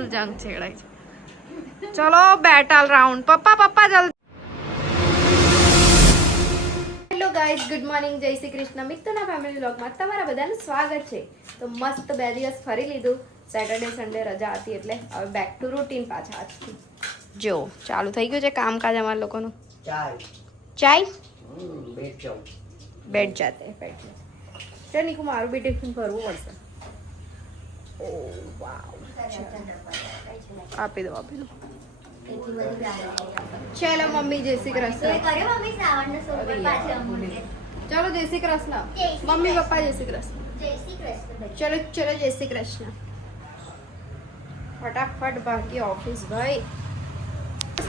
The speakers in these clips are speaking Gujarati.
ફૂલ જંગ છેડાય છે. ચલો બેટલ રાઉન્ડ. પપ્પા જલ્દી. હેલો ગાઈઝ, ગુડ મોર્નિંગ, જય શ્રી કૃષ્ણ. મિત્રોના ફેમિલી વ્લોગમાં તમારા બધાનું સ્વાગત છે. તો મસ્ત 2 દિવસ ફરી લીધું. સેટરડે સન્ડે રજા હતી એટલે હવે બેક ટુ રૂટીન પાછા આજથી. જો ચાલુ થઈ ગયું છે કામકાજ અમારા લોકોનું. ચાય બેઠ જાતે ચાલ નીકુ, મારું બી ટિફિન ભરવું પડશે. ઓ વાવ, આપી દો. ચલો મમ્મી, જય શ્રી કૃષ્ણ. ચલો જય શ્રી કૃષ્ણ. મમ્મી પપ્પા જય શ્રી કૃષ્ણ. ચલો જય શ્રી કૃષ્ણ. ફટાફટ ભાગી ઓફિસ ભાઈ.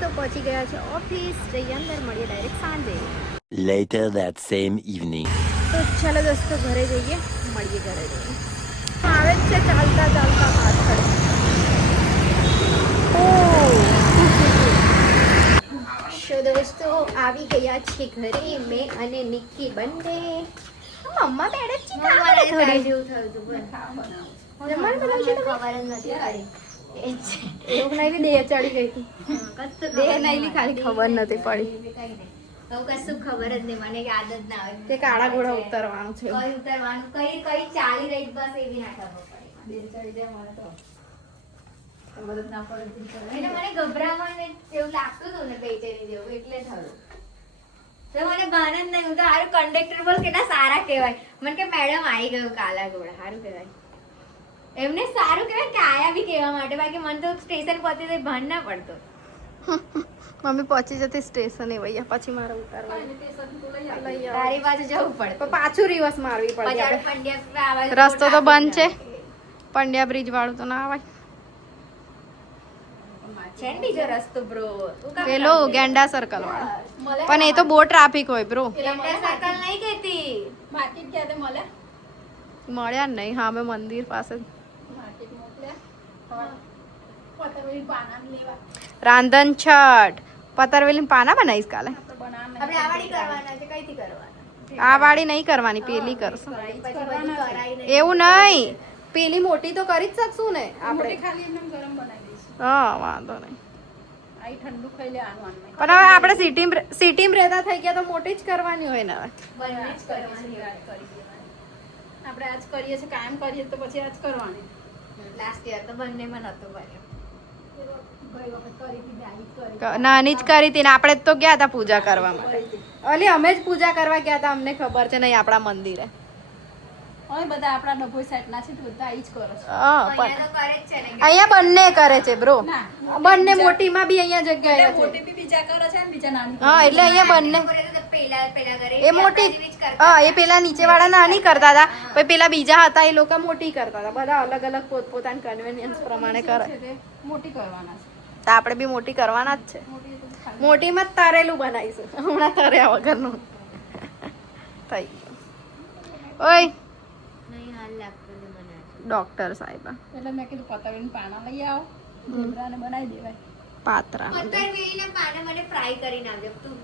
તો પહોંચી ગયા છે ઓફિસ. જઈએ અંદર, મળીએ ડાયરેક્ટ સાંજે. Later that same evening. તો ચલો દોસ્તો ઘરે જઈએ, મળીએ ઘરે જઈએ. આવે જ છે ચાલતા પાછળ. દોસ્તો આવી ગયા છે ઘરે, મેં અને નિક્કી બંને. મમ્મા બેડે છે કામ થોડી જેવું થયું હતું. જમવાનું બનાવ્યું છે તો ખબર જ નથી પડી. એવું નહીં, દેહ ચડી ગઈ હતી. દેહ નહીં, ખાલી ખબર નથી પડી. કશું ખબર જ નહીં, મને યાદ જ ના આવે કે કાળા ઘોડા ઉતરવાનું છે. કઈ ઉતરવાનું, કઈ ચાલી રહી બસ એવી ના ખબર પડે. એટલે મને ગભરામણ એવું લાગતું હતું ને, બેચેની જેવું, એટલે થયું. તો મને ભાન જ નહીં. હું તો હારું કંડક્ટર બોલ કેટલા સારા કહેવાય. મને કે મેડમ આવી ગયું કાલા ઘોડા, સારું કહેવાય. એમને સારું કહેવાય કે આયા બી કહેવા માટે. બાકી મને તો સ્ટેશન પહોંચે તો ભાન ના પડતો. મમ્મી પહોંચી જતી સ્ટેશન એ વૈયા, પછી મારે ઉતારવાનું. તારી બાજુ જવું પડે. પણ પાછું રિવર્સ મારવી પડે. પછી આપણે પંડ્યા રસ્તો તો બંધ છે. પંડ્યા બ્રિજ વાળું તો ના આવાય. છે ને બીજો રસ્તો બ્રો. પેલો ગેંડા સર્કલ વાળો. પણ એ તો બહુ ટ્રાફિક હોય બ્રો. સર્કલ નહીં કહેતી. માર્કેટ ક્યાં મળે? મળ્યા નહીં. હા, અમે મંદિર પાસે. માર્કેટ મોકલ્યા. પતંગની પાના લેવા. રાંધન છઠ પતરવેલી પાના બનાવીશ કાલે. આપણે આ વાળી કરવાના છે, કઈથી કરવાના? આ વાળી નહીં કરવાની, પેલી કરશું. પછી બધું કરાય નહીં. એવું નહીં, પેલી મોટી તો કરી જ શકશું ને આપણે. ખાલી એમને ગરમ બનાવી દઈશું. હા, વાંધો નહીં. આઈ ઠંડુ ખાઈ લેવાનું. પણ હવે આપણે સિટીમાં રહેતા થઈ ગયા તો મોટી જ કરવાની હોય ને. હવે બંને જ કરવાની. આપણે આજ કરીએ છીએ, કાયમ કરીએ તો પછી આજ કરવાની. લાસ્ટ યર તો બંનેમાં નહોતો બન્યો. ગઈ વખત કરી હતી, આઈ કરી. નાની જ કરી હતી ને આપણે જ તો ગયા હતા પૂજા કરવા માટે. ઓલી અમે જ પૂજા કરવા ગયા હતા, અમને ખબર છે નહીં આપણા મંદિરે. હવે બધા આપણા ડભોઈ સાઈડના છે તો બધા આઈ જ કરે છે. હા, અહીંયા તો કરે જ છે ને. અહીંયા બંને કરે છે બ્રો. ના, બંને મોટીમાં બી અહીંયા જગ્યાએ છે. મોટી બી બીજા કરે છે ને બીજા નાની. હા, એટલે અહીંયા બંને. પેલા કરે એ મોટી, હા, એ પેલા નીચે વાળા નાની કરતા હતા, પછી પેલા બીજા હતા એ લોકો મોટી કરતા હતા. બધા અલગ અલગ પોતપોતાના કન્વેનિયન્સ પ્રમાણે કરે. મોટી કરવાના છે. તો આપણે બી મોટી કરવાના જ છે. મોટીમાં જ તારેલું બનાવીશું. હમણાં તર્યા વગરનું થઈ ગયું. ઓય નહીં, હાલ લાગતું ને મને. ડોક્ટર સાહેબા એટલે મેં કીધું પતંગની પાના લઈ આવો, ઝીબ્રાને બનાવી દેવાય. પાત્રા પતંગવેલીના પાને મને ફ્રાય કરીને આપજો. તું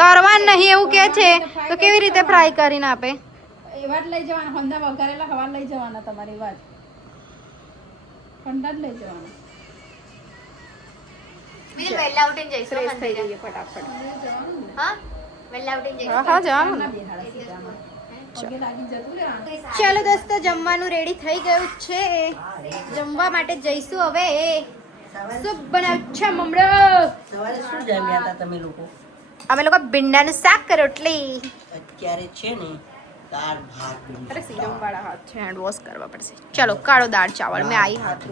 કરવા નહીં એવું કે છે તો કેવી રીતે ફ્રાય કરીને આપે? એવા જ લઈ જવાના, હોંદા વઘારેલા હવા લઈ જવાના. તમારી વાત ઠંડા જ લઈ જવાના. બીજું વહેલા ઉઠીને જઈશું ફ્રેશ થઈ મંદિરે. જઈએ ફટાફટ. હા, વહેલા ઉઠીને હા જઈશું. હા જવાનું ને. બેહાડા સીધામાં. પગે લાગી જતું રહેવાનું. ચાલો દોસ્તો, જમવાનું રેડી થઈ ગયું છે. જમવા માટે જઈશું હવે. શું બનાવ્યું છે મમરા? સવારે શું જમ્યા હતા તમે લોકો? અમે લોકો ભીંડાનું શાક રોટલી. અત્યારે છે ને દાળ ભાત અરે સીરમ વાળા હાથ છે, હેન્ડ વોશ કરવા પડશે. ચલો કાળો દાળ ચાવલ મેં આઈ હાથ.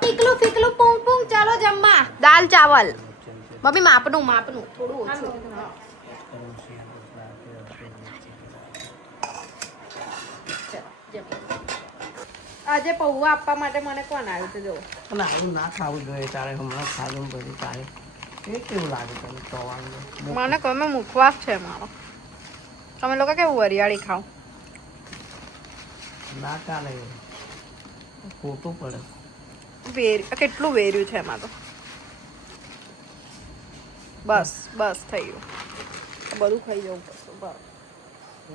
ફીકલું ફીકલું પૂંગ પૂંગ. ચાલો જમવા. દાલ ચાવલ મમ્મી માપનું થોડું ઓછું. હા. ચલો, જમીએ. આજે પૌવા આપવા માટે મને કોણ આવ્યું છે જો. પણ આવું ના ખાવું જોઈએ તારે. હમણાં ખાધું ને બધું તારે એ કેવું લાગે તને ખાવાનું? મને ગમે મુખવાસ છે મારો. તમે લોકો કેવું વરિયાળી ખાવ? ના ચાલે, ખોટું પડે. કેટલું વેર્યું છે એમાં તો. બસ થઈ ગયું. બધું ખાઈ જવું પડશે. બરાબર,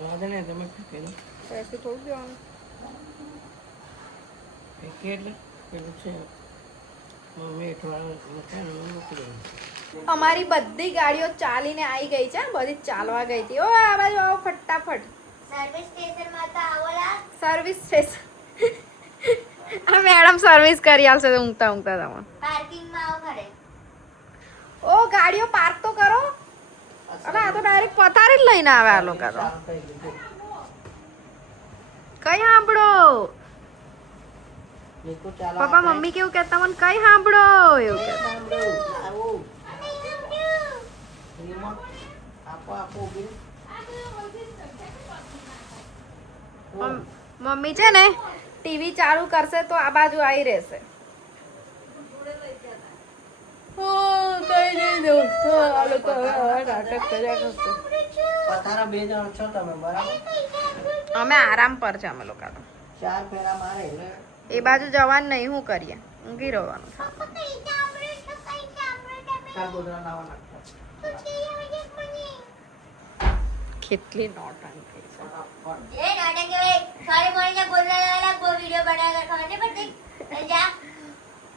વાંધો નહીં, તમે પેલું થોડું જવાનું. એટલે પેલું છે મમ્મી અઠવાડિયે મૂકે ને હું મૂકી દઉં. અમારી બધી ગાડીઓ ચાલીને આવી ગઈ છે, બધી ચાલવા ગઈ હતી. ઓ આ બાજુ આવો ફટાફટ. સર્વિસ સ્ટેશનમાં તો આવોલા. Service station. આ મેડમ સર્વિસ કરી આલશે તો ઊંઘતા ઊંઘતા તમે. પાર્કિંગમાં આવો ઘરે. ઓ ગાડીઓ પાર્ક તો કરો. અરે આ તો ડાયરેક્ટ પથારી જ લઈને આવે આ લોકો તો. ચાલુ થઈ ગયું. કઈ સાંભળો નીકુ ચાલો પપ્પા આપણે. મમ્મી કેવું કહેતા મને કઈ સાંભળો એવું કહેતા. સાંભળો, આવું. રિમોટ આપો આપો ઊભી. મમ્મી છે ને ટીવી ચાલુ કરશે તો આ બાજુ આવી રહેશે. કઈ નહીં દોસ્તો આ લોકો હવે નાટક કર્યા કરશે. પથારા 2 જણ છો તમે બરાબર. અમે આરામ પર છે અમે લોકો તો. 4 ફેરા મારે એટલે એ બાજુ જવાનું નહીં શું કરીએ ઊંઘી રહેવાનું. ચાર ગોદડા લાવવા નાખો. કેટલી નોટંકી છે. ફટાફટ. એ નાટક કહેવાય. સારી મળીને ગોદડા લાવેલા ગો વિડિયો બનાવ્યા ખબર નહીં પડતી. જા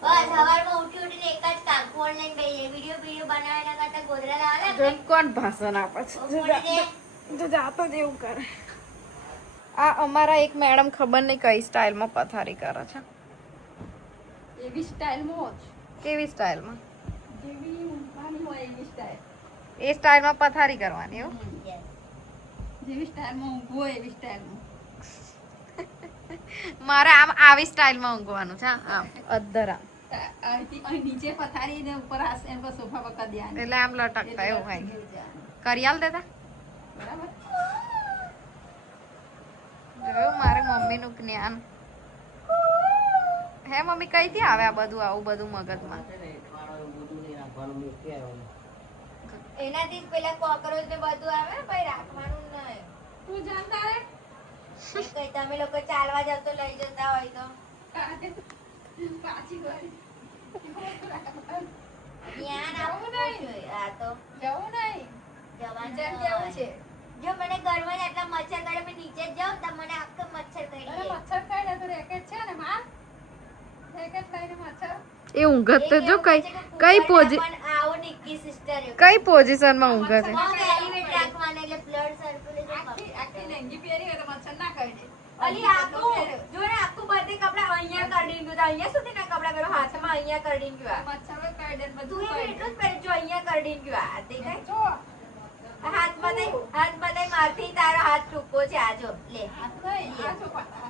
બસ સવારમાં ઉઠીને એક જ કામ ફોન લઈને બેહીએ વિડિયો બનાવ્યા કરતા ગોદડા લાવેલા જો કોણ ભાષણ આપે છે જો જાતો જ એવું કરે. આ અમારા એક મેડમ ખબર નહીં કઈ સ્ટાઇલમાં પથારી કરે છે. એવી સ્ટાઇલમાં જ કેવી સ્ટાઇલમાં? જેવી ઊંઘવાની હોય એવી સ્ટાઇલ, એ સ્ટાઇલમાં પથારી કરવાની એવું. જેવી સ્ટાઇલમાં ઊંઘવું હોય એવી સ્ટાઇલમાં. મારે આમ આવી સ્ટાઇલમાં ઊંઘવાનું છે આમ અદ્ધર આમ અહીં નીચે પથારી ને ઉપર એમ પર સોફા પર કરી દેવાની. એટલે આમ લટકતા એવું હોય. કરી આલ દેતા બરાબર. જોયું મારે મમ્મીનું જ્ઞાન. હે મમ્મી કઈથી આવે આ બધું આવું બધું મગજમાં? છે ને, એટલામાં એવું બધું નહીં રાખવાનું, મૂકી આવવાનું. એનાથી જ પેલા કોકરોચ ને બધું આવે ભાઈ રાખવાનું નહીં. તું જાણતા રે કઈ તમે લોકો ચાલવા જાવ તો લઈ જતા હોય તો પાછી ગઈ ધ્યાન આપવું જોઈએ. આ તો જવું નહીં જવાનું જેમ ન કેવું હોય. છે. જો મને ઘરમાં જ આટલા મચ્છર કાઢે મેં નીચે જ જાઉં તો મને આખો મચ્છર અરે કાઢી લે. મચ્છર ખાઈને તો રેકેટ છે ને માં રેકેટ ખાઈને મચ્છર એ ઊંઘત તો જો કઈ કઈ આવો નિક્કી સિસ્ટર કઈ પોઝિશનમાં ઊંઘે છે. એલિવેટ રાખવાને એટલે બ્લડ સર્ક્યુલેશન આખી આખી લેંગી પહેરી હોય તો મચ્છર ના કરડે. અલી આખું જો ને આખું બધે કપડા અહીંયા કાઢીને ગયું અહીંયા સુધી ના કપડા પેલો હાથમાં અહીંયા કાઢીને ગયું મચ્છર કરડે ને તું બધું એ એટલું જ પહેરી જો અહીંયા કાઢીને ગયું આ દેખાય જો હાથ બધાય મારથી તારો હાથ ટૂંકો છે આ જો લે આ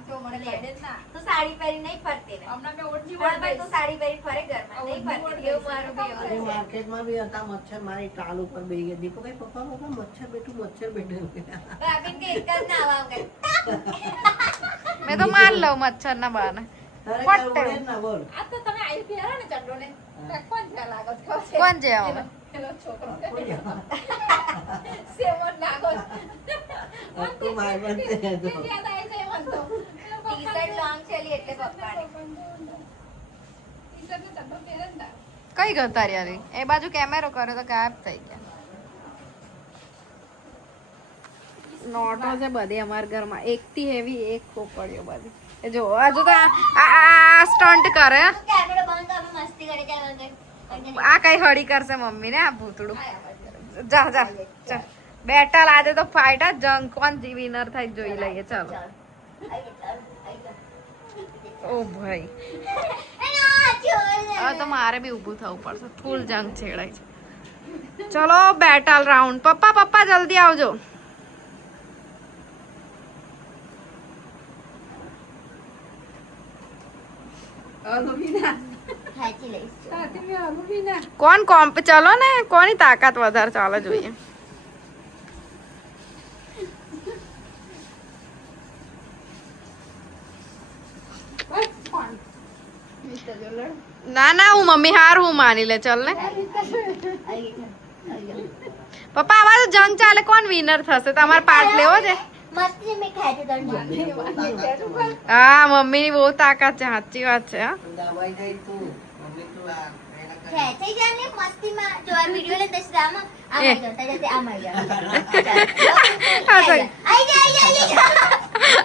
જો મને કરડે જ ના. તું સાડી પહેરી નહીં ફરતી ને હમણાં મેં ઓઢી પણ ભાઈ તું સાડી પહેરી ફરે ઘરમાં નહીં ફરતી એવું મારું બી અરે એવું છે. માર્કેટમાં બી હતા મચ્છર, મારી ટાલ ઉપર બેહી ગયા. દીપકભાઈ પપ્પા મચ્છર બેઠું. ભાભીને કે એક જ ના આવા આમ કરે. મેં તો માર લઉં મચ્છર ના બહાને. તારે પટ્ટે. કાંઈ ઉડે જ ના, બોલ. આ તો તમે આવી પહેરો ને ચંડો ને કોણ છે લાગો છો ખબર છે? કોણ છે આવો? પેલો છોકરો કોઈ યાર. સેવન લાગો છો. આખું ભાઈબંધ છે તો. યાદ આવી જાય મને તો. ટી-શર્ટ લોંગ છેલી એટલે પપ્પાની. ટી-શર્ટ ને ચંડો પહેરે ને તાર. કઈ ગતા રહ્યા એ બાજુ કેમેરો કર્યો તો ગાયબ થઈ ગયા. નોટો છે બધી અમારા ઘરમાં એકથી હેવી એક ખોપડીઓ બધી. એ જો હજુ તો આ સ્ટન્ટ કરે. કેમેરો બંધ તો અમે મસ્તી કરે ચાલ અંદર. આ કઈ હળી કરશે મમ્મી ને આ ભૂતડું. જા જા જા બેટલ આજે તો ફાઇટ જ જંગ કોણ વિનર થાય જોઈ લઈએ ચાલો. ઓ ભાઈ હવે તો મારે બી ઊભું થવું પડશે. ફૂલ જંગ છેડાય છે. ચલો બેટલ રાઉન્ડ. પપ્પા જલ્દી આવજો. ખેંચી લઈશ. સાથે મેં આલું બી ના. કોણ કોમ્પ ચલો ને કોની તાકાત વધારે ચાલે જોઈએ. બસ કોણ? મિસ્ટર જોલર. ના હું મમ્મી હાર હું માની લે ચલ ને. પપ્પા આવા તો જંગ ચાલે કોણ વિનર થશે તમારે પાર્ટ લેવો છે. મસ્તી મેં ખેંચ્યું તને. હા મમ્મીની બહુ તાકાત છે સાચી વાત છે. હા દવાઈ ગઈ તું. મમ્મી તું આ એના કરે. ખેંચાઈ જાય ને મસ્તીમાં જો આ વિડિયો લઈને દસ આમાં આમ એ. આવી જાવ તારે આમ આવી જાવ. હા, આઈ જા.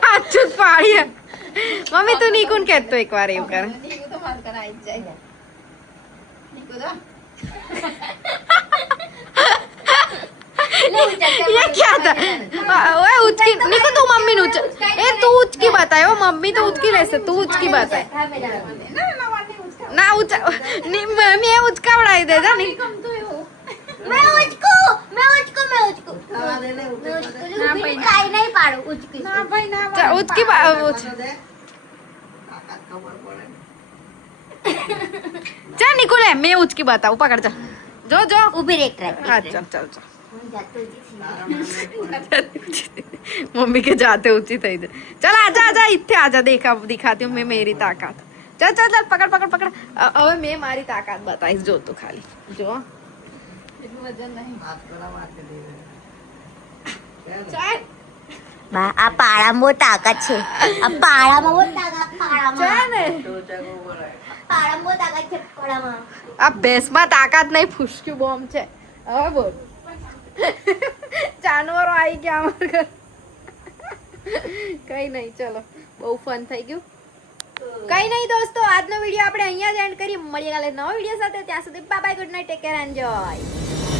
આછું જ પાડીએ. મમ્મી તું નીકુન કહેતો એકવાર એવું કરે. એવું તો મારે કરાય જ જાય. ये क्या था ओए उचकी निको तू मम्मी ने ए तू उचकी बताए ओ मम्मी तो उचकी वैसे तू उचकी बताए ना उच नहीं मैं उचका बढ़ाई दे जा नहीं मैं उचकू કાઈ નહીં પાડું ઉચકી उचकी चल निकोले मैं उचकी बताऊं पकड़ जा जो जो ઊભી રે ટ્રેક हाँ चल चल चल मम्मी के जाते ऊंची थी दे चल आजा आजा इत्थे आजा देखा दिखाती हूँ मैं मेरी ताकत चल चल चल पकड़ पकड़ पकड़ अब मैं मारी ताकत बताइस जो तू खाली जो चल આ પાળામાં બહુ તાકાત છે આ પાળામાં બહુ તાકાત चल પાળામાં બહુ તાકાત છે પાળામાં આ ભેંસમાં તાકાત નહીં ફૂસક્યું બોમ્બ છે હવે બોલ જાનવરો આવી ગયા અમાર ઘર કઈ નહીં ચલો બહુ ફન થઈ ગયું કઈ નહીં દોસ્તો આજનો વિડીયો આપણે અહીંયા જ એન્ડ કરી મળીએ કાલે નવા વિડીયો સાથે ત્યાં સુધી bye bye good night take care enjoy